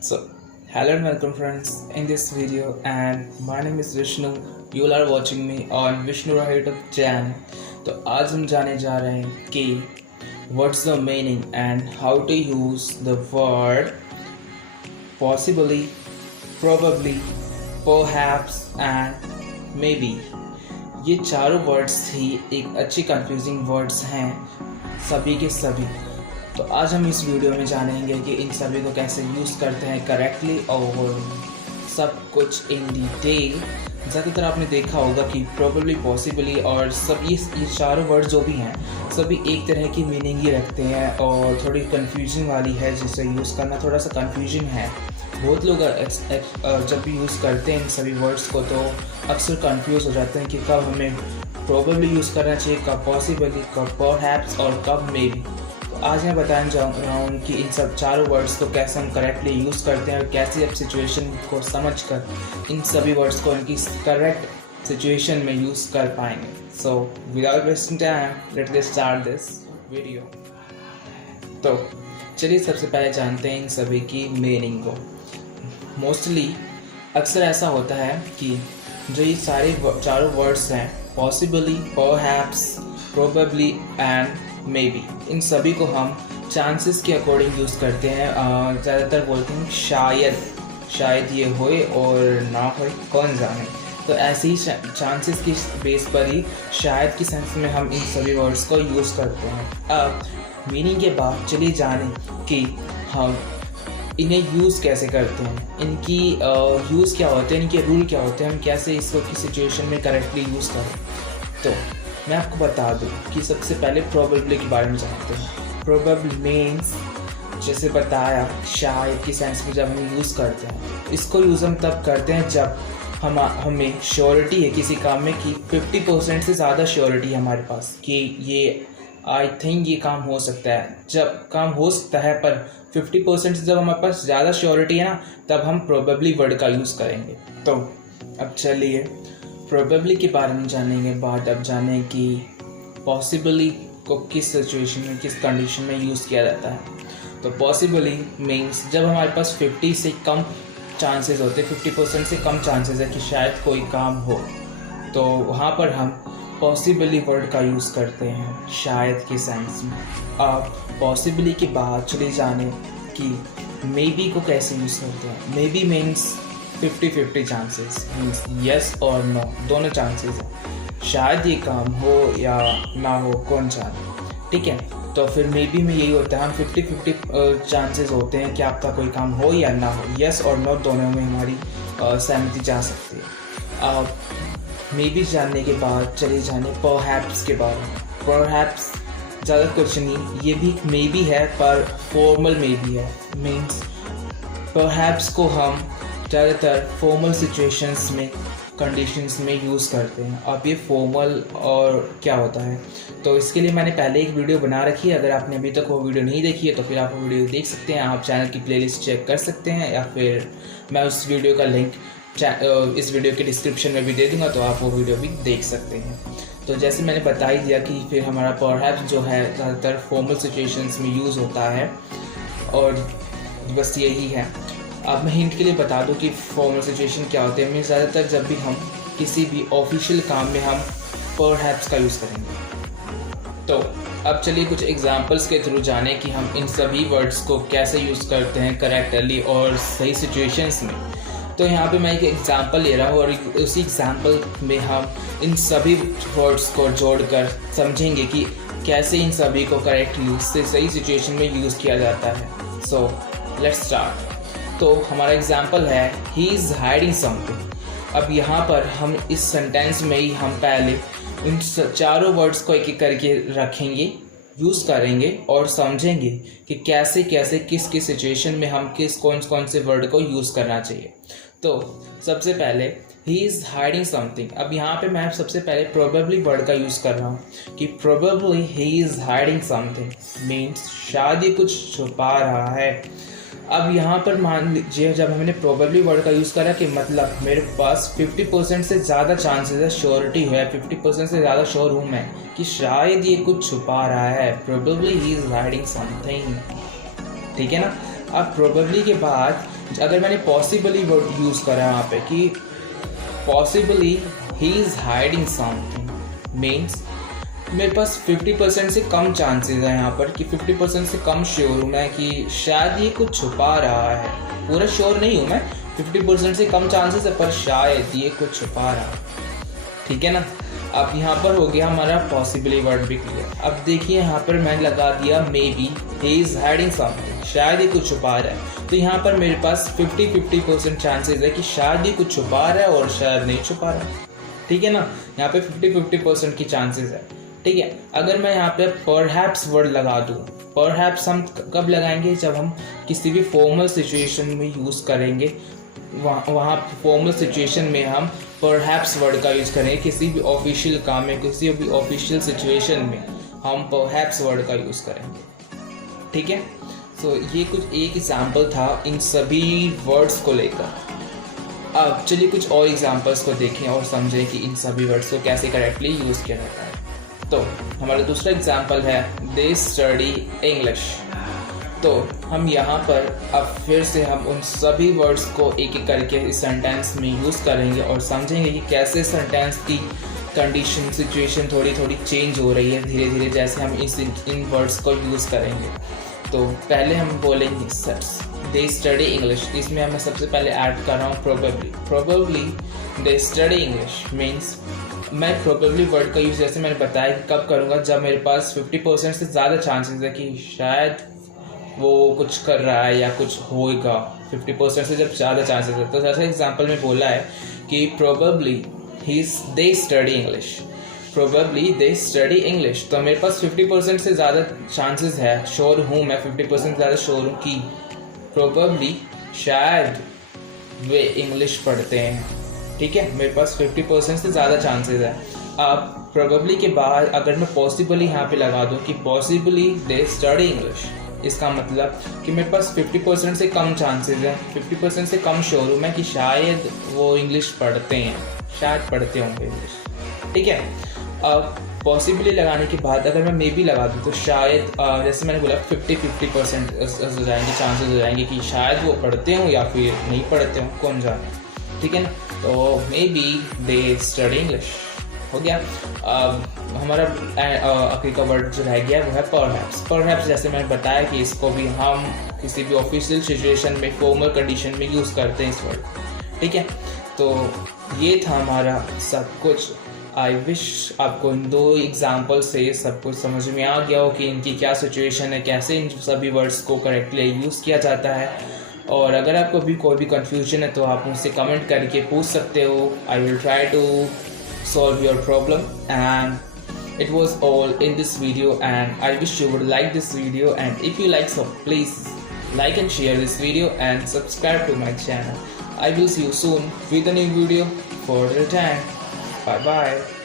So, hello and welcome friends in this video, and my name is Vishnu. You all are watching me on Vishnu Rai YouTube channel. तो आज हम जाने जा रहे हैं कि what's the meaning and how to use the word possibly, probably, perhaps and maybe. ये चारों वर्ड्स ही एक अच्छी कंफ्यूजिंग वर्ड्स हैं सभी के सभी। तो आज हम इस वीडियो में जानेंगे कि इन सभी को कैसे यूज़ करते हैं करेक्टली और सब कुछ इन डिटेल। ज़्यादातर आपने देखा होगा कि प्रोबेबली, पॉसिबली और सब ये चारों वर्ड जो भी हैं सभी एक तरह की मीनिंग ही रखते हैं और थोड़ी कन्फ्यूजन वाली है, जिसे यूज़ करना थोड़ा सा कन्फ्यूजन है। बहुत लोग जब भी यूज़ करते हैं इन सभी वर्ड्स को तो अक्सर कंफ्यूज हो जाते हैं कि कब हमें प्रोबेबली यूज़ करना चाहिए, कब पॉसिबली, कब परहैप्स और कब मेबी। तो आज मैं बताने जा रहा हूँ कि इन सब चारों वर्ड्स को कैसे हम करेक्टली यूज़ करते हैं और कैसे अब सिचुएशन को समझकर इन सभी वर्ड्स को इनकी करेक्ट सिचुएशन में यूज़ कर पाएंगे। So without wasting time let's get start this video. तो चलिए सबसे पहले जानते हैं इन सभी की मीनिंग को। मोस्टली अक्सर ऐसा होता है कि जो ये सारे चारों वर्ड्स हैं possibly, perhaps, probably and maybe, इन सभी को हम चांसेस के अकॉर्डिंग यूज़ करते हैं। ज़्यादातर बोलते हैं शायद ये होए और ना होए, कौन जाने। तो ऐसे ही चांसेस की बेस पर ही शायद की सेंस में हम इन सभी वर्ड्स को यूज़ करते हैं। अब मीनिंग के बाद चलिए जानें कि हम इन्हें यूज़ कैसे करते हैं, इनकी यूज़ क्या होते हैं, इनके रूल क्या होते हैं, हम कैसे इसको की सिचुएशन में करेक्टली यूज़ करें। तो मैं आपको बता दूं कि सबसे पहले प्रोबेबली के बारे में जानते हैं। प्रोबेबली मीन्स, जैसे बताया, शायद की सेंस में जब हम यूज़ करते हैं। इसको यूज़ हम तब करते हैं जब हमें श्योरिटी है किसी काम में कि 50% से ज़्यादा श्योरिटी है हमारे पास कि ये आई थिंक ये काम हो सकता है। जब काम हो सकता है पर 50% से जब हमारे पास ज़्यादा श्योरिटी है ना, तब हम प्रोबेबली वर्ड का यूज़ करेंगे। तो अब चलिए प्रोबेबली के बारे में जानेंगे। बाद अब जानें कि पॉसिबली को किस सिचुएशन में, किस कंडीशन में यूज़ किया जाता है। तो पॉसिबली मीन्स जब हमारे पास 50 से कम चांसेस होते हैं, 50% से कम चांसेस है कि शायद कोई काम हो, तो वहाँ पर हम पॉसिबली वर्ड का यूज़ करते हैं शायद के सेंस में। अब पॉसिबली के बाद चले जाने कि मेबी को कैसे यूज़ करते हैं। Maybe means 50-50 chances, means yes और नो, दोनों चांसेस हैं। शायद ये काम हो या ना हो, कौन जाने। ठीक है, तो फिर मेबी में यही होता है, हम 50-50 चांसेस होते हैं कि आपका कोई काम हो या ना हो। यस और नो दोनों में हमारी सहमति जा सकती है। अब मेबी जानने के बाद चले जाने परहैप्स के बारे में। परहैप्स ज़्यादा कुछ नहीं, ये भी मेबी है पर फॉर्मल मेबी है। मीन्स परहैप्स को हम ज़्यादातर फॉर्मल सिचुएशंस में, कंडीशंस में यूज़ करते हैं। अब ये फॉर्मल और क्या होता है, तो इसके लिए मैंने पहले एक वीडियो बना रखी है। अगर आपने अभी तक वो वीडियो नहीं देखी है तो फिर आप वो वीडियो देख सकते हैं। आप चैनल की प्लेलिस्ट चेक कर सकते हैं या फिर मैं उस वीडियो का लिंक इस वीडियो के डिस्क्रिप्शन में भी दे दूँगा, तो आप वो वीडियो भी देख सकते हैं। तो जैसे मैंने बता ही दिया कि फिर हमारा परहैप्स जो है ज़्यादातर फॉर्मल सिचुएशंस में यूज़ होता है और बस यही है। अब मैं हिंट के लिए बता दूं कि फॉर्मल सिचुएशन क्या होते हैं। मैं ज़्यादातर जब भी हम किसी भी ऑफिशियल काम में हम परहैप्स का यूज़ करेंगे। तो अब चलिए कुछ एग्जांपल्स के थ्रू जाने कि हम इन सभी वर्ड्स को कैसे यूज़ करते हैं करेक्टली और सही सिचुएशंस में। तो यहाँ पे मैं एक एग्जांपल ले रहा हूँ और उसी एग्जांपल में हम इन सभी वर्ड्स को जोड़कर समझेंगे कि कैसे इन सभी को करेक्टली से सही सिचुएशन में यूज़ किया जाता है। So let's start. तो हमारा एग्जांपल है ही इज़ हाइडिंग समथिंग। अब यहाँ पर हम इस सेंटेंस में ही हम पहले उन चारों वर्ड्स को एक एक करके रखेंगे, यूज़ करेंगे और समझेंगे कि कैसे कैसे किस किस सिचुएशन में हम कौन से वर्ड को यूज़ करना चाहिए। तो सबसे पहले ही इज़ हाइडिंग समथिंग। अब यहाँ पे मैं सबसे पहले प्रोबेबली वर्ड का यूज़ कर रहा हूँ कि probably he is hiding something means शायद ये कुछ छुपा रहा है। अब यहाँ पर मान लीजिए जब हमने प्रोबेबली वर्ड का यूज़ करा कि मतलब मेरे पास 50% से ज़्यादा चांसेस है, श्योरिटी है, 50% से ज़्यादा श्योर हूँ मैं कि शायद ये कुछ छुपा रहा है। Probably he is hiding something. ठीक है ना। अब प्रोबेबली के बाद अगर मैंने पॉसिबली वर्ड यूज़ करा यहाँ पे कि possibly he is hiding something, means मेरे पास 50% से कम चांसेस है यहाँ पर कि 50% से कम श्योर हूँ मैं कि शायद ये कुछ छुपा रहा है। पूरा श्योर नहीं हूँ मैं, 50% से कम चांसेस है, पर शायद ये कुछ छुपा रहा है। ठीक है ना। अब यहाँ पर हो गया हमारा पॉसिबली वर्ड भी क्लियर। अब देखिए यहाँ पर मैंने लगा दिया may be he is hiding something, शायद ये कुछ छुपा रहा है। तो यहाँ पर मेरे पास 50% चांसेस है कि शायद ये कुछ छुपा रहा है और शायद नहीं छुपा रहा है। ठीक है ना, यहाँ पे 50% की चांसेस है। ठीक है, अगर मैं यहाँ पे परहैप्स वर्ड लगा दूँ, परहैप्स हम कब लगाएंगे, जब हम किसी भी फॉर्मल सिचुएशन में यूज़ करेंगे, वहाँ फॉर्मल सिचुएशन में हम परहैप्स वर्ड का यूज़ करेंगे। किसी भी ऑफिशियल काम में, किसी भी ऑफिशियल सिचुएशन में हम परहैप्स वर्ड का यूज़ करेंगे। ठीक है, सो ये कुछ एक एग्जाम्पल था इन सभी वर्ड्स को लेकर। अब चलिए कुछ और एग्जाम्पल्स को देखें और समझें कि इन सभी वर्ड्स को कैसे करेक्टली यूज़ किया जाता है। तो हमारा दूसरा एग्जाम्पल है दे स्टडी इंग्लिश। तो हम यहाँ पर अब फिर से हम उन सभी वर्ड्स को एक एक करके इस सेंटेंस में यूज़ करेंगे और समझेंगे कि कैसे सेंटेंस की कंडीशन, सिचुएशन थोड़ी थोड़ी चेंज हो रही है धीरे धीरे जैसे हम इन वर्ड्स को यूज़ करेंगे। तो पहले हम बोलेंगे दे स्टडी इंग्लिश। इसमें मैं सबसे पहले ऐड कर रहा हूँ probably they study English. Means मैं प्रोबेबली वर्ड का यूज़ जैसे मैंने बताया कि कब करूँगा, जब मेरे पास 50% से ज़्यादा चांसेस है कि शायद वो कुछ कर रहा है या कुछ होगा। 50% से जब ज़्यादा चांसेस है, तो जैसे एग्जांपल में बोला है कि probably they study English, probably they study English. तो मेरे पास 50% से ज़्यादा चांसेस है, श्योर हूँ मैं, 50% ज़्यादा श्योर हूँ कि प्रोबेबली शायद वे इंग्लिश पढ़ते हैं। ठीक है, मेरे पास 50% से ज़्यादा चांसेस है। अब प्रोबेबली के बाद अगर मैं पॉसिबली यहाँ पे लगा दूँ कि पॉसिबली दे स्टडी इंग्लिश, इसका मतलब कि मेरे पास 50% से कम चांसेस हैं, 50% से कम श्योर हूँ मैं कि शायद वो इंग्लिश पढ़ते हैं, शायद पढ़ते होंगे इंग्लिश। ठीक है, अब पॉसिबली लगाने के बाद अगर मैं मे बी लगा दूँ तो शायद जैसे मैंने बोला 50% हो जाएंगे, चांसेस हो जाएंगे कि शायद वो पढ़ते हों या फिर नहीं पढ़ते हों, कौन जाने। ठीक है ना, तो may be they study English हो गया। अब हमारा आखिरी का वर्ड जो रह गया वो है परहैप्स। जैसे मैंने बताया कि इसको भी हम किसी भी ऑफिशियल सिचुएशन में, फॉर्मल कंडीशन में यूज़ करते हैं इस वर्ड। ठीक है, तो ये था हमारा सब कुछ। आई विश आपको इन दो एग्जाम्पल से सब कुछ समझ में आ गया हो कि इनकी क्या सिचुएशन है, कैसे इन सभी वर्ड्स को करेक्टली यूज़ किया जाता है। और अगर आपको भी कोई भी कन्फ्यूजन है तो आप मुझसे कमेंट करके पूछ सकते हो। I will try to solve your problem, and it was all in this video, and I wish you would like this video, and if you like, so please like and share this video and subscribe to my channel. I will see you soon with a new video. For the time, bye bye.